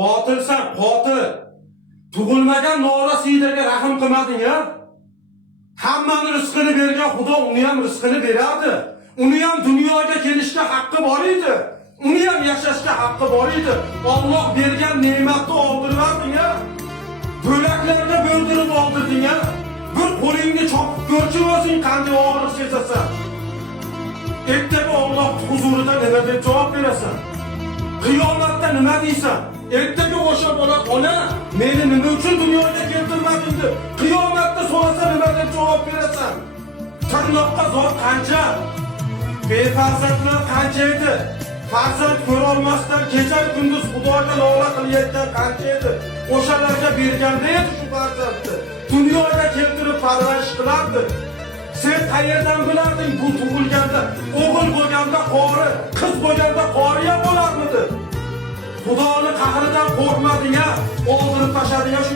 qotilsan, qotil. Tug'ilmagan Nora Siydaga rahim qilmading ya. Hammani rizqini bergan Xudo uni ham rizqini beradi. Uni ham dunyoga kelishga haqqi bor edi. Uni ham yashashga haqqi bor edi. Alloh bergan ne'matni oldirmading ya. Bo'laklarga bo'ldirib oldirding ya. Bir qo'lingni chopib ko'rchi o'zing qanday og'riq sezasan. Ertaga Alloh huzurida nima deb javob berasan? Qiyomatda nima deysan? Ertaga o'sha bola ona meni nima uchun dunyoga keltirmading deb qiyomatda so'rasa nima deb javob berasan? Tirnoqqa zor qancha? Befarzandlar qancha edi? Farzand ko'ra olmasdan kecha kunduz Xudoga nola qilayotgan qancha edi? O'shalarga berganda edi shu farzandni. Dunyoga keltirib parvarish qilardi. Sen qayerdan bilarding bu tug'ilganda, o'g'il bo'lganda qori, qiz bo'lganda qoriya bo'larmidi? Xudoni qahridan qo'rqmading-a, o'ldirib tashlading-a shu